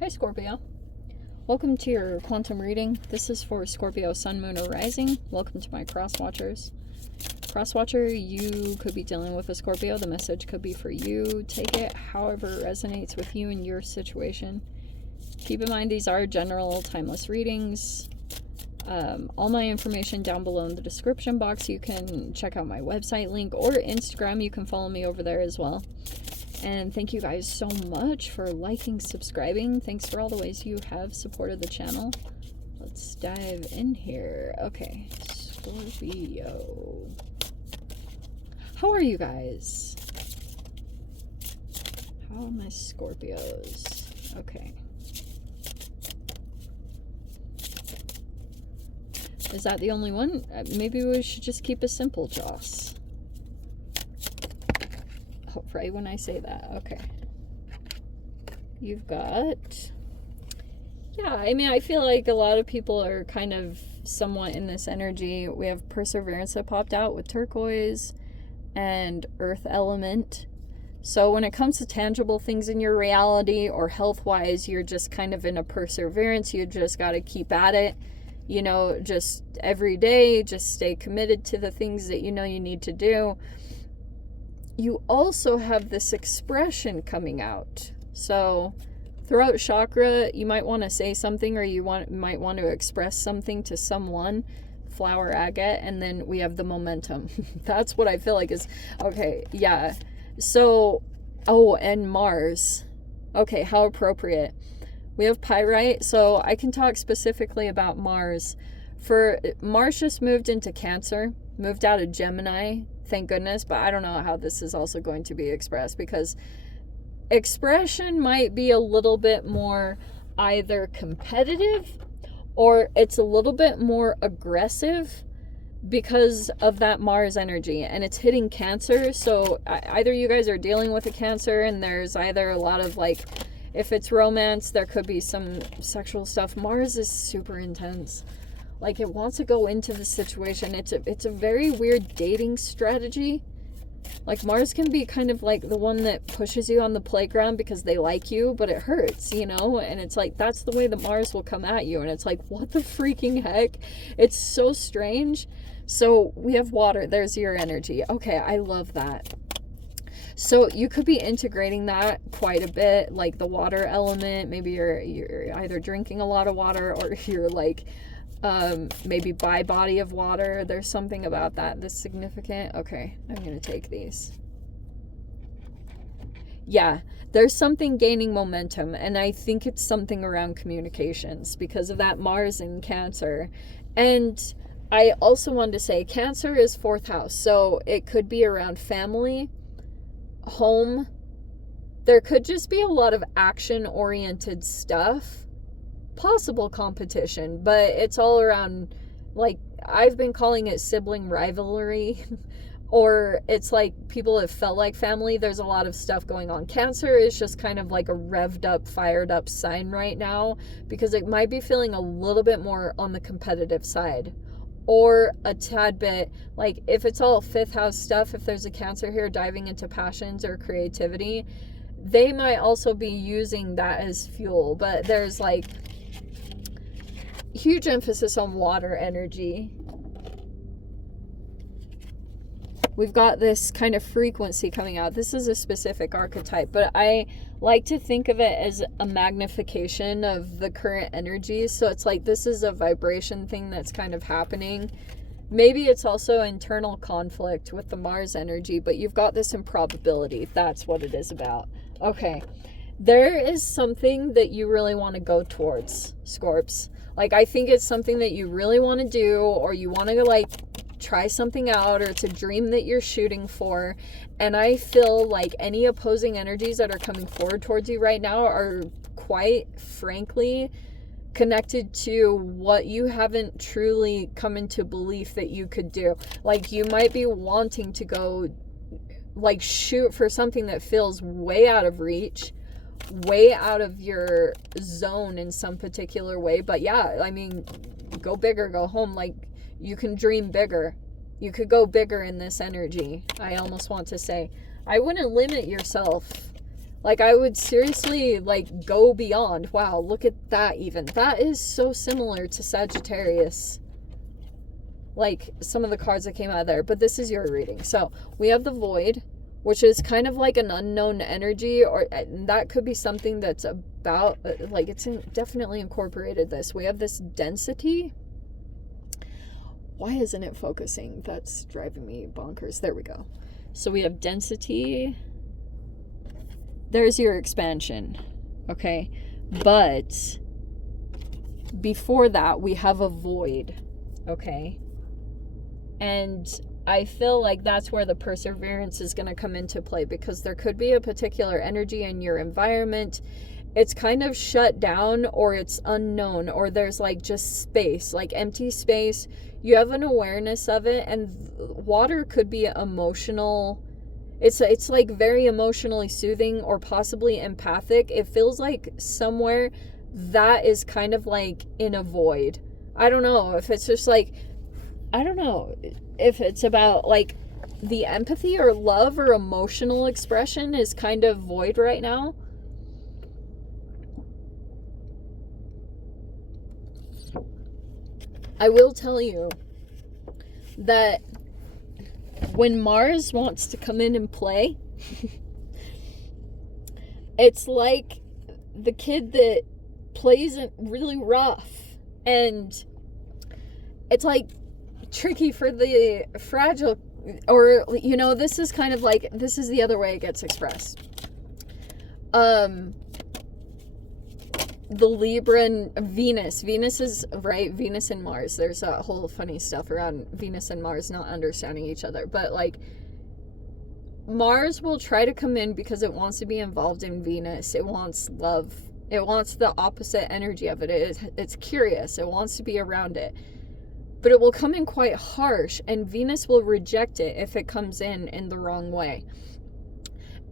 Hi Scorpio. Welcome to your quantum reading. This is for Scorpio, Sun, Moon, or Rising. Welcome to my cross watchers. Cross watcher, you could be dealing with a Scorpio. The message could be for you. Take it however it resonates with you and your situation. Keep in mind these are general, timeless readings. All my information down below in the description box. You can check out my website link or Instagram. You can follow me over there as well. And thank you guys so much for liking, subscribing. Thanks for all the ways you have supported the channel. Let's dive in here. Okay, Scorpio. How are you guys? How are my Scorpios? Okay. Is that the only one? Maybe we should just keep it simple, Joss. Oh, right when I say that. Okay. You've got... Yeah, I mean, I feel like a lot of people are kind of somewhat in this energy. We have Perseverance that popped out with turquoise and earth element. So when it comes to tangible things in your reality or health-wise, you're just kind of in a perseverance. You just got to keep at it. You know, just every day, just stay committed to the things that you know you need to do. You also have this expression coming out. So throat chakra, you might want to say something, or you might want to express something to someone. Flower agate. And then we have the momentum. That's what I feel like is okay. Yeah. So, oh, and Mars. Okay, how appropriate. We have pyrite. So I can talk specifically about Mars. Mars just moved into Cancer, moved out of Gemini, thank goodness, but I don't know how this is also going to be expressed, because expression might be a little bit more either competitive or it's a little bit more aggressive because of that Mars energy, and it's hitting Cancer. So either you guys are dealing with a Cancer, and there's either a lot of, like, if it's romance, there could be some sexual stuff. Mars is super intense. Like, it wants to go into the situation. It's a very weird dating strategy. Like, Mars can be kind of like the one that pushes you on the playground because they like you, but it hurts, you know? And it's like, that's the way that Mars will come at you. And it's like, what the freaking heck? It's so strange. So we have water. There's your energy. Okay, I love that. So you could be integrating that quite a bit, like the water element. Maybe you're either drinking a lot of water, or you're like, maybe by body of water. There's something about that that's significant. Okay, I'm gonna take these. Yeah, there's something gaining momentum, and I think it's something around communications because of that Mars in Cancer. And I also wanted to say Cancer is 4th house, so it could be around family, home. There could just be a lot of action-oriented stuff. Possible competition, but it's all around, like, I've been calling it sibling rivalry, or it's like people have felt like family. There's a lot of stuff going on. Cancer is just kind of like a revved up, fired up sign right now, because it might be feeling a little bit more on the competitive side, or a tad bit, like, if it's all 5th house stuff, if there's a Cancer here diving into passions or creativity, they might also be using that as fuel. But there's like huge emphasis on water energy. We've got this kind of frequency coming out. This is a specific archetype, but I like to think of it as a magnification of the current energy. So it's like, this is a vibration thing that's kind of happening. Maybe it's also internal conflict with the Mars energy, but you've got this improbability. That's what it is about. Okay. There is something that you really want to go towards, Scorps. Like, I think it's something that you really want to do, or you want to, like, try something out, or it's a dream that you're shooting for. And I feel like any opposing energies that are coming forward towards you right now are quite frankly connected to what you haven't truly come into belief that you could do. Like, you might be wanting to go, like, shoot for something that feels way out of reach, way out of your zone in some particular way. But yeah, I mean, go big or go home. Like, you can dream bigger. You could go bigger in this energy. I almost want to say, I wouldn't limit yourself. Like, I would seriously, like, go beyond. Wow, look at that even. That is so similar to Sagittarius. Like, some of the cards that came out of there. But this is your reading. So, we have the Void, which is kind of like an unknown energy. Or that could be something that's about, like, it's definitely incorporated this. We have this density. Why isn't it focusing? That's driving me bonkers. There we go. So, we have density. There's your expansion, okay? But before that, we have a void, okay? And I feel like that's where the perseverance is going to come into play, because there could be a particular energy in your environment. It's kind of shut down, or it's unknown, or there's like just space, like empty space. You have an awareness of it, and water could be emotional. It's like very emotionally soothing, or possibly empathic. It feels like somewhere that is kind of like in a void. I don't know if it's just like, I don't know if it's about like the empathy or love or emotional expression is kind of void right now. I will tell you that when Mars wants to come in and play, it's like the kid that plays it really rough, and it's like tricky for the fragile, or, you know, this is kind of like, this is the other way it gets expressed. The Libra and Venus is, right, Venus and Mars, there's a whole funny stuff around Venus and Mars not understanding each other, but like Mars will try to come in because it wants to be involved in Venus. It wants love, it wants the opposite energy of it. It's curious, it wants to be around it, but it will come in quite harsh, and Venus will reject it if it comes in the wrong way.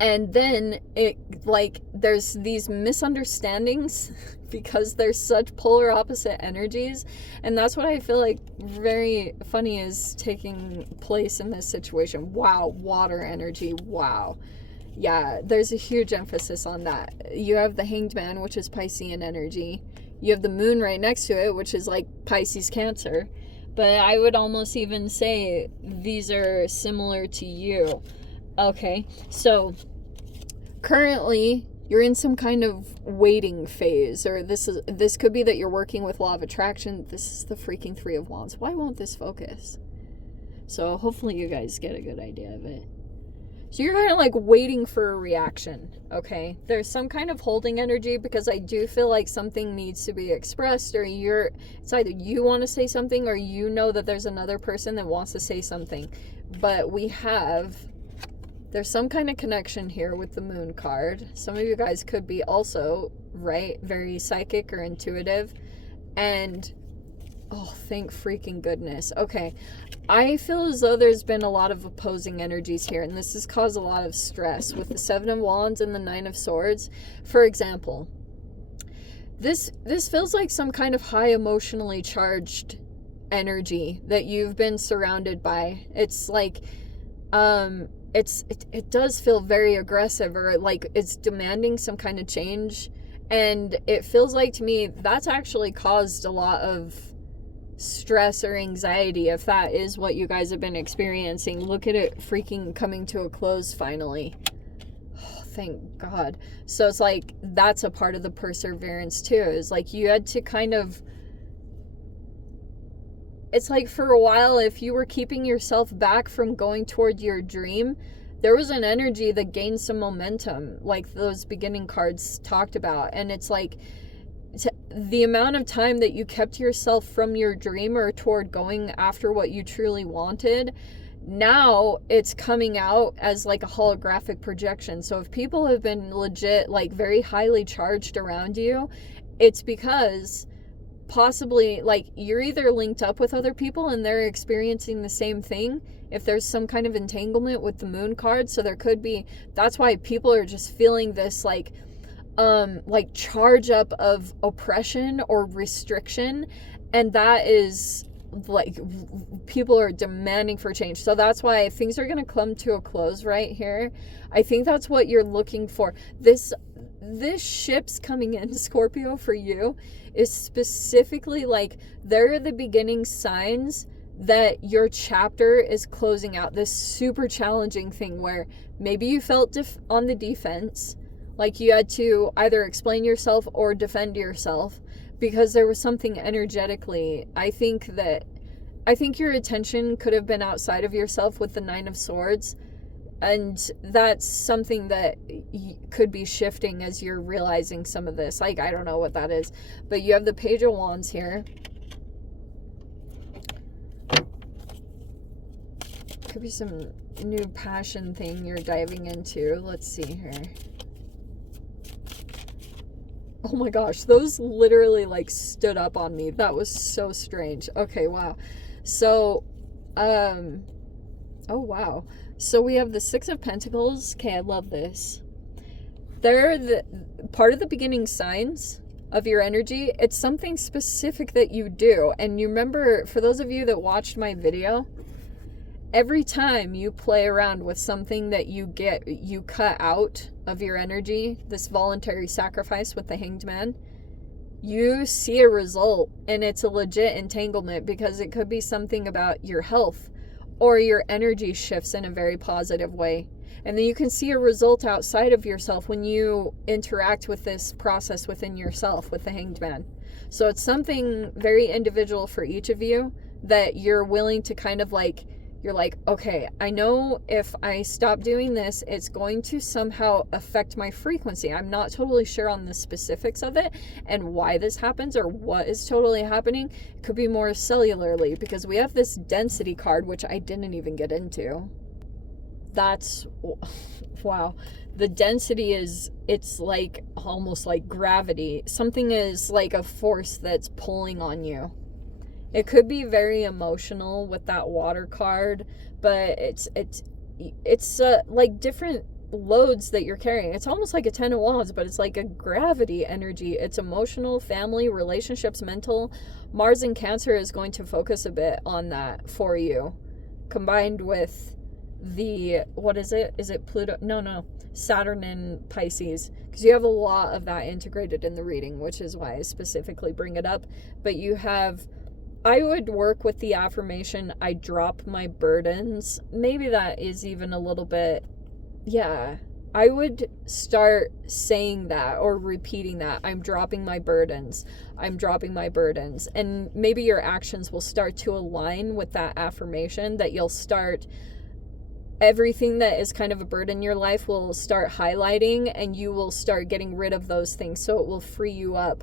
And then it, like, there's these misunderstandings because there's such polar opposite energies. And that's what I feel like very funny is taking place in this situation. Wow, water energy, wow. Yeah, there's a huge emphasis on that. You have the Hanged Man, which is Piscean energy. You have the moon right next to it, which is like Pisces Cancer. But I would almost even say these are similar to you. Okay, so currently you're in some kind of waiting phase, or this could be that you're working with law of attraction. This is the freaking Three of Wands. Why won't this focus? So hopefully you guys get a good idea of it. So you're kind of like waiting for a reaction, okay? There's some kind of holding energy, because I do feel like something needs to be expressed, or it's either you want to say something, or you know that there's another person that wants to say something. But there's some kind of connection here with the moon card. Some of you guys could be also, right, very psychic or intuitive. And, oh, thank freaking goodness. Okay, I feel as though there's been a lot of opposing energies here, and this has caused a lot of stress with the Seven of Wands and the Nine of Swords. For example, this feels like some kind of high emotionally charged energy that you've been surrounded by. It's like, it does feel very aggressive, or like it's demanding some kind of change. And it feels like to me that's actually caused a lot of stress or anxiety, if that is what you guys have been experiencing. Look at it freaking coming to a close finally. Oh, thank God. So it's like that's a part of the perseverance too, is like you had to kind of, it's like for a while, if you were keeping yourself back from going toward your dream, there was an energy that gained some momentum, like those beginning cards talked about. And it's like the amount of time that you kept yourself from your dream or toward going after what you truly wanted, now it's coming out as like a holographic projection. So if people have been legit, like very highly charged around you, it's because possibly like you're either linked up with other people and they're experiencing the same thing, if there's some kind of entanglement with the moon card. So there could be, that's why people are just feeling this like charge up of oppression or restriction. And that is like people are demanding for change. So that's why things are going to come to a close right here. I think that's what you're looking for. This ship's coming in, Scorpio, for you is specifically like they're the beginning signs that your chapter is closing out. This super challenging thing where maybe you felt on the defense, like you had to either explain yourself or defend yourself because there was something energetically. I think your attention could have been outside of yourself with the Nine of Swords. And that's something that could be shifting as you're realizing some of this. Like, I don't know what that is. But you have the Page of Wands here. Could be some new passion thing you're diving into. Let's see here. Oh my gosh, those literally like stood up on me. That was so strange. Okay, wow. So, oh wow. So we have the Six of Pentacles. Okay, I love this. They're the part of the beginning signs of your energy. It's something specific that you do. And you remember, for those of you that watched my video, every time you play around with something that you cut out of your energy, this voluntary sacrifice with the Hanged Man, you see a result, and it's a legit entanglement because it could be something about your health or your energy shifts in a very positive way. And then you can see a result outside of yourself when you interact with this process within yourself with the Hanged Man. So it's something very individual for each of you that you're willing to kind of like, you're like, okay, I know if I stop doing this, it's going to somehow affect my frequency. I'm not totally sure on the specifics of it and why this happens or what is totally happening. It could be more cellularly because we have this density card, which I didn't even get into. That's, wow. The density it's like almost like gravity. Something is like a force that's pulling on you. It could be very emotional with that water card, but it's like different loads that you're carrying. It's almost like a 10 of Wands, but it's like a gravity energy. It's emotional, family, relationships, mental. Mars in Cancer is going to focus a bit on that for you, combined with the, what is it? Is it Pluto? No. Saturn in Pisces, because you have a lot of that integrated in the reading, which is why I specifically bring it up. But you have, I would work with the affirmation, I drop my burdens. Maybe that is even a little bit, yeah. I would start saying that or repeating that. I'm dropping my burdens. I'm dropping my burdens. And maybe your actions will start to align with that affirmation, that you'll start, everything that is kind of a burden in your life will start highlighting, and you will start getting rid of those things. So it will free you up.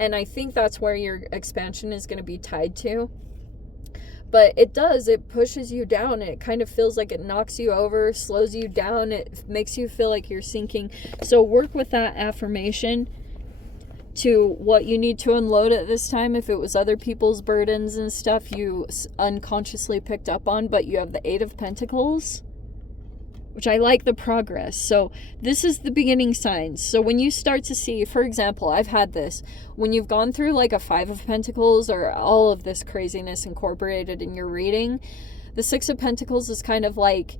And I think that's where your expansion is going to be tied to. But it pushes you down. It kind of feels like it knocks you over, slows you down. It makes you feel like you're sinking. So work with that affirmation to what you need to unload at this time. If it was other people's burdens and stuff you unconsciously picked up on. But you have the Eight of Pentacles, which I like the progress. So this is the beginning signs. So when you start to see, for example, I've had this, when you've gone through like a Five of Pentacles or all of this craziness incorporated in your reading, the Six of Pentacles is kind of like,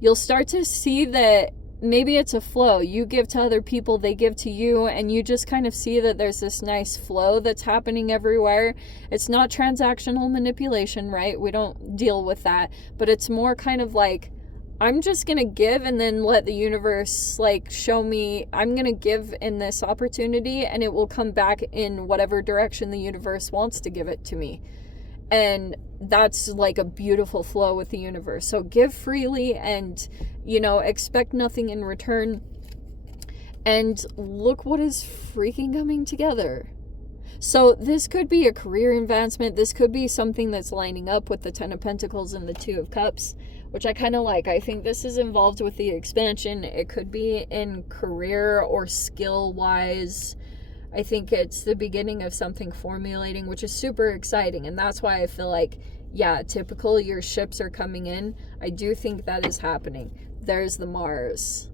you'll start to see that maybe it's a flow. You give to other people, they give to you, and you just kind of see that there's this nice flow that's happening everywhere. It's not transactional manipulation, right? We don't deal with that, but it's more kind of like, I'm just going to give and then let the universe like show me, I'm going to give in this opportunity and it will come back in whatever direction the universe wants to give it to me. And that's like a beautiful flow with the universe. So give freely and, expect nothing in return. And look what is freaking coming together. So this could be a career advancement. This could be something that's lining up with the Ten of Pentacles and the Two of Cups, which I kind of like. I think this is involved with the expansion. It could be in career or skill-wise. I think it's the beginning of something formulating, which is super exciting. And that's why I feel like, yeah, typical, your ships are coming in. I do think that is happening. There's the Mars.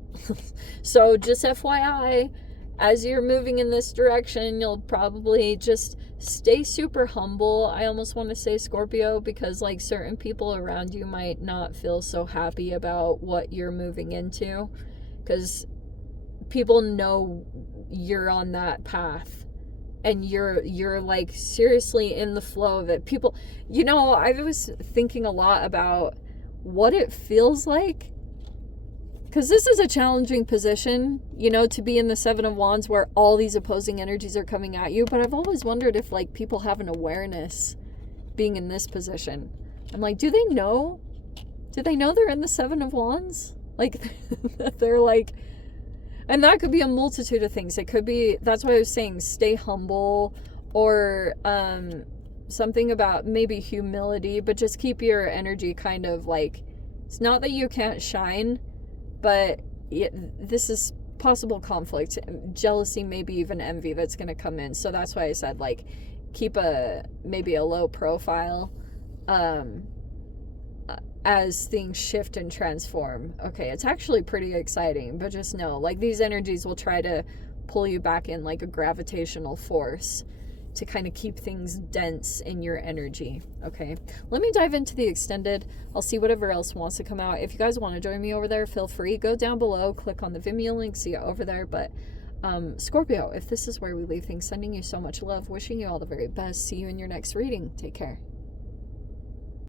So just FYI, as you're moving in this direction, you'll probably just stay super humble. I almost want to say Scorpio, because like certain people around you might not feel so happy about what you're moving into, because people know you're on that path and you're like seriously in the flow of it. People, you know, I was thinking a lot about what it feels like, because this is a challenging position, you know, to be in the Seven of Wands where all these opposing energies are coming at you. But I've always wondered if like people have an awareness being in this position. I'm like, do they know? Do they know they're in the Seven of Wands? Like, they're like, and that could be a multitude of things. It could be, that's why I was saying stay humble, or something about maybe humility, but just keep your energy kind of like, it's not that you can't shine, but this is possible conflict, jealousy, maybe even envy that's going to come in. So that's why I said like keep maybe a low profile as things shift and transform. Okay, it's actually pretty exciting, but just know like these energies will try to pull you back in like a gravitational force to kind of keep things dense in your energy. Okay, let me dive into the extended. I'll see whatever else wants to come out. If you guys want to join me over there, feel free. Go down below, click on the Vimeo link, see it over there. But Scorpio, if this is where we leave things, sending you so much love, wishing you all the very best. See you in your next reading. Take care.